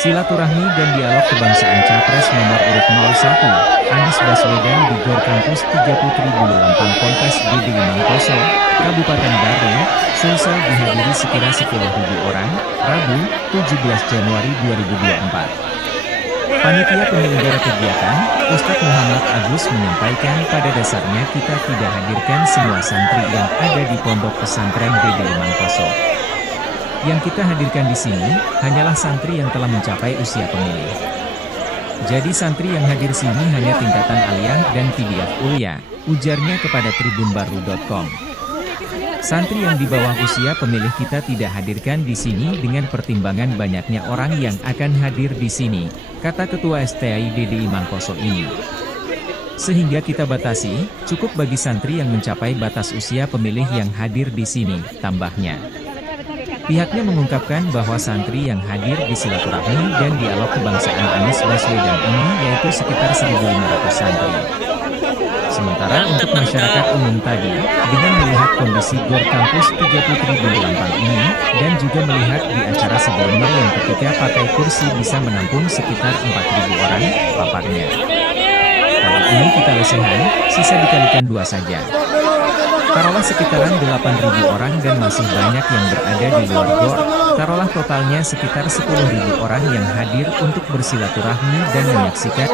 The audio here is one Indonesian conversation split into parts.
Silaturahmi dan dialog kebangsaan Capres nomor urut 01, Anies Baswedan di Gor Kampus 3 Putri Bulu Lampang Ponpes GDI Mangkoso, Kabupaten Baro, Sulsel dihadiri sekira 10.000 orang, Rabu, 17 Januari 2024. Panitia penyelenggara kegiatan, Ustadz Muhammad Agus menyampaikan pada dasarnya kita tidak hadirkan semua santri yang ada di Pondok Pesantren GDI Mangkoso. Yang kita hadirkan di sini, hanyalah santri yang telah mencapai usia pemilih. Jadi santri yang hadir sini hanya tingkatan aliyah dan PDF Ulya, ujarnya kepada tribunbaru.com. Santri yang di bawah usia pemilih kita tidak hadirkan di sini dengan pertimbangan banyaknya orang yang akan hadir di sini, kata Ketua STI GDI Mangkoso ini. Sehingga kita batasi, cukup bagi santri yang mencapai batas usia pemilih yang hadir di sini, tambahnya. Pihaknya mengungkapkan bahwa santri yang hadir di silaturahmi dan dialog kebangsaan Anies Baswedan ini yaitu sekitar 1.500 santri. Sementara untuk masyarakat umum tadi, dengan melihat kondisi Gor Kampus 3 Putri Bulu Lampang ini, dan juga melihat di acara sebelumnya yang ketika pakai kursi bisa menampung sekitar 4.000 orang, paparnya. Kali ini kita lesehan, sisa dikalikan 2 saja. Taruhlah sekitaran 8.000 orang dan masih banyak yang berada di luar gor, taruhlah totalnya sekitar 10.000 orang yang hadir untuk bersilaturahmi dan menyaksikan.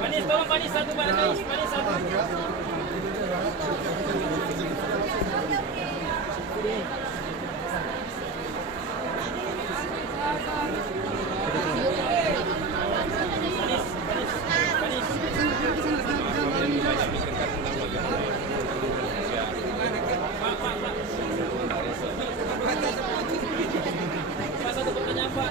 Manis, tolong manis satu manis satu. Satu pertanyaan Pak.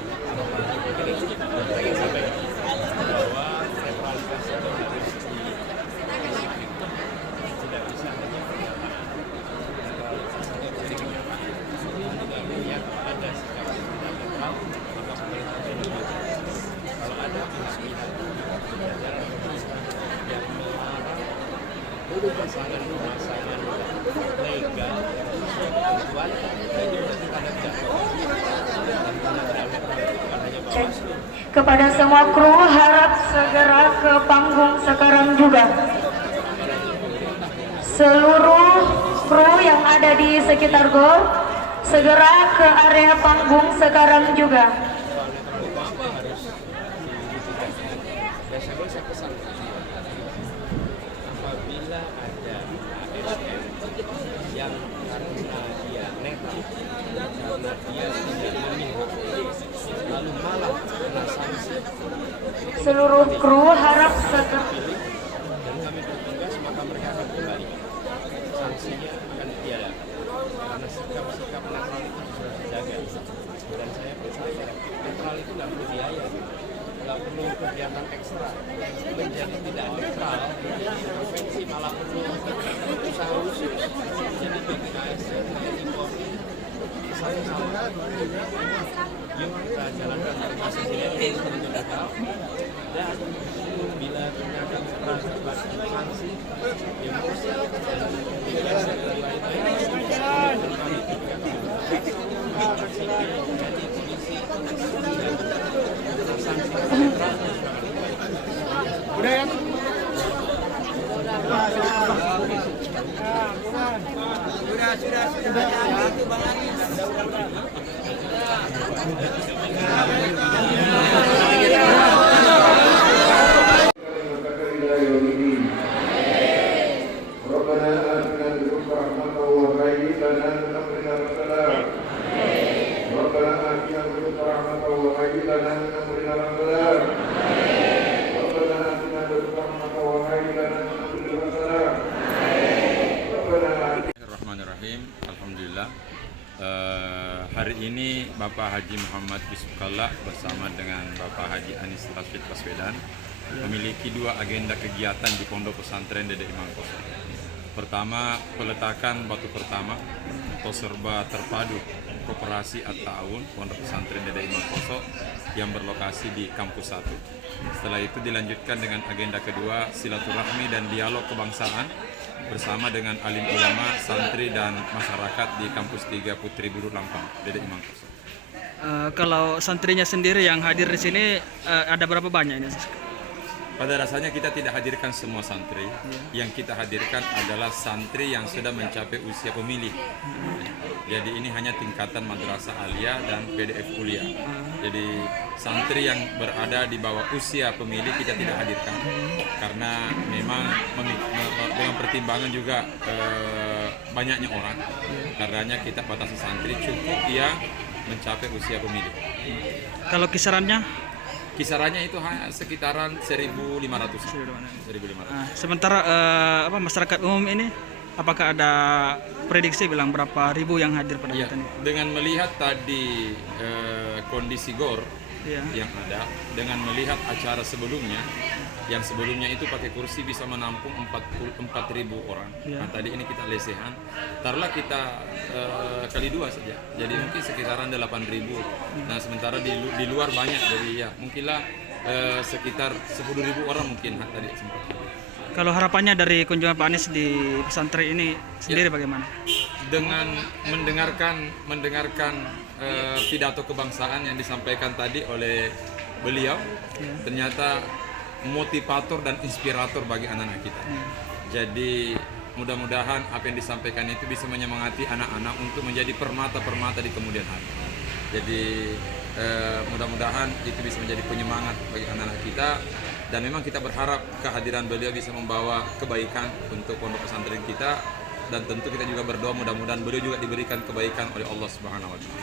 Kepada semua kru harap segera ke panggung sekarang juga. Seluruh kru yang ada di sekitar gor segera ke area panggung sekarang juga. nggak perlu biaya, nggak perlu kegiatan ekstra, menjadi tidak netral, intervensi malah perlu usaha khusus. Jadi bagi ASN, TNI Polri, sama-sama yuk kita jalankan masih sinergi untuk legal, dan bila ternyata terdapat sanksi emosi dan tidak jadi polisi sanksi udah ya. Sudah itu Bang Ali. Bismillahirrahmanirrahim. Alhamdulillah. Hari ini Bapak Haji Muhammad Yusuf Kalla bersama dengan Bapak Haji Anies Rashid Baswedan memiliki dua agenda kegiatan di Pondok Pesantren Dede Imam Koso. Pertama, peletakan batu pertama atau serba terpadu Koperasi At-Ta'awun Pondok Pesantren Dede Imam Koso yang berlokasi di Kampus 1. Setelah itu dilanjutkan dengan agenda kedua, silaturahmi dan dialog kebangsaan bersama dengan alim ulama, santri dan masyarakat di Kampus 3 Putri Buru Lampang, Dede Imam Koso. Kalau santrinya sendiri yang hadir di sini ada berapa banyak ini? Pada dasarnya kita tidak hadirkan semua santri. Yang kita hadirkan adalah santri yang sudah mencapai usia pemilih. Jadi ini hanya tingkatan madrasah aliyah dan PDF kuliah. Jadi santri yang berada di bawah usia pemilih kita tidak hadirkan. Karena memang dengan pertimbangan juga banyaknya orang. Karenanya kita batasi santri cukup yang mencapai usia pemilih. Kalau kisarannya? Kisarannya itu sekitaran 1.500. 1.500. Sementara masyarakat umum ini, apakah ada prediksi bilang berapa ribu yang hadir pada ya, ini? Dengan melihat tadi kondisi GOR yang ada, dengan melihat acara sebelumnya, yang sebelumnya itu pakai kursi bisa menampung 4.000 orang. Nah, tadi ini kita lesehan, taruhlah kita kali 2 saja, jadi mungkin sekitaran 8.000. Nah, sementara di luar banyak, jadi ya mungkinlah sekitar 10.000 orang mungkin tadi sempat. Kalau harapannya dari kunjungan Pak Anies di pesantren ini sendiri bagaimana? Dengan mendengarkan pidato kebangsaan yang disampaikan tadi oleh beliau, ternyata motivator dan inspirator bagi anak-anak kita. Jadi mudah-mudahan apa yang disampaikan itu bisa menyemangati anak-anak untuk menjadi permata-permata di kemudian hari. Jadi mudah-mudahan itu bisa menjadi penyemangat bagi anak-anak kita, dan memang kita berharap kehadiran beliau bisa membawa kebaikan untuk pondok pesantren kita, dan tentu kita juga berdoa mudah-mudahan beliau juga diberikan kebaikan oleh Allah Subhanahu wa taala.